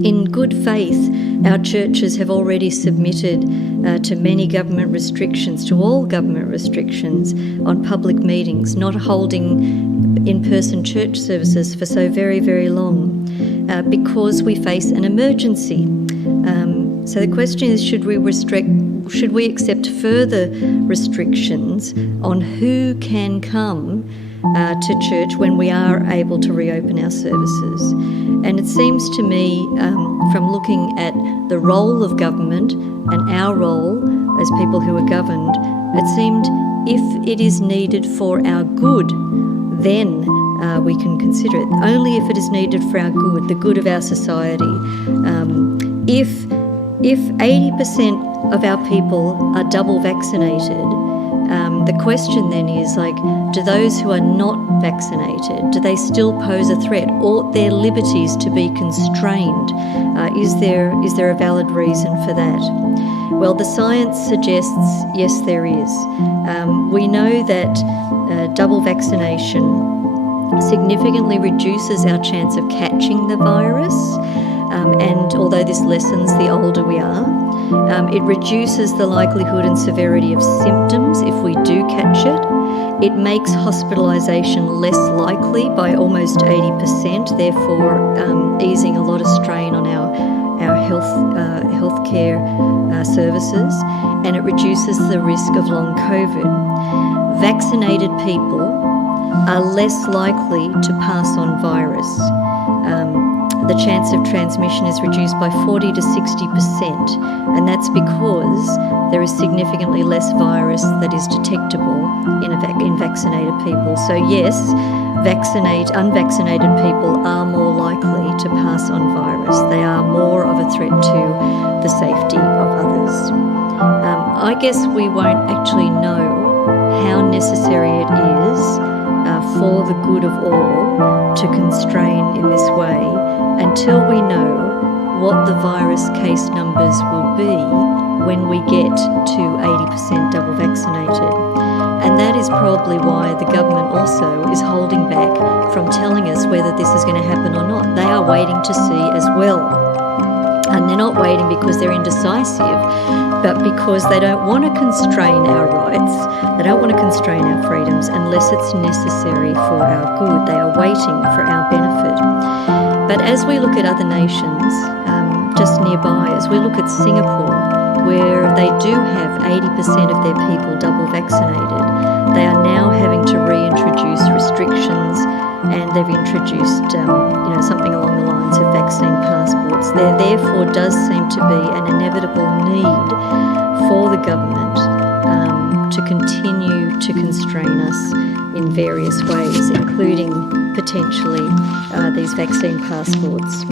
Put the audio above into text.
In good faith, our churches have already submitted to many government restrictions, to all government restrictions on public meetings, not holding in-person church services for so very, very long, because we face an emergency. So the question is, should we accept further restrictions on who can come to church when we are able to reopen our services? And it seems to me, from looking at the role of government and our role as people who are governed, it seemed if it is needed for our good, then we can consider it. Only if it is needed for our good, the good of our society. If 80% of our people are double vaccinated, the question then is, do those who are not vaccinated, do they still pose a threat? Ought their liberties to be constrained? Is there a valid reason for that? Well, the science suggests yes, there is. We know that double vaccination significantly reduces our chance of catching the virus, and although this lessens the older we are, it reduces the likelihood and severity of symptoms if we do catch it. It makes hospitalisation less likely by almost 80%, therefore easing a lot of strain on our healthcare services, and it reduces the risk of long COVID. Vaccinated people are less likely to pass on virus. The chance of transmission is reduced by 40 to 60%, and that's because there is significantly less virus that is detectable in vaccinated people. So yes, unvaccinated people are more likely to pass on virus. They are more of a threat to the safety of others. I guess we won't actually know how necessary it is for the good of all to constrain in this way until we know what the virus case numbers will be when we get to 80% double vaccinated. And that is probably why the government also is holding back from telling us whether this is going to happen or not. They are waiting to see as well. And they're not waiting because they're indecisive, but because they don't want to constrain our rights, they don't want to constrain our freedoms unless it's necessary for our good. They are waiting for our benefit. But as we look at other nations, just nearby, as we look at Singapore, where they do have 80% of their people double vaccinated, they are now having to reintroduce restrictions, and they've introduced something along the lines of vaccine passports. There therefore does seem to be an inevitable need for the government to continue to constrain us in various ways, including potentially these vaccine passports.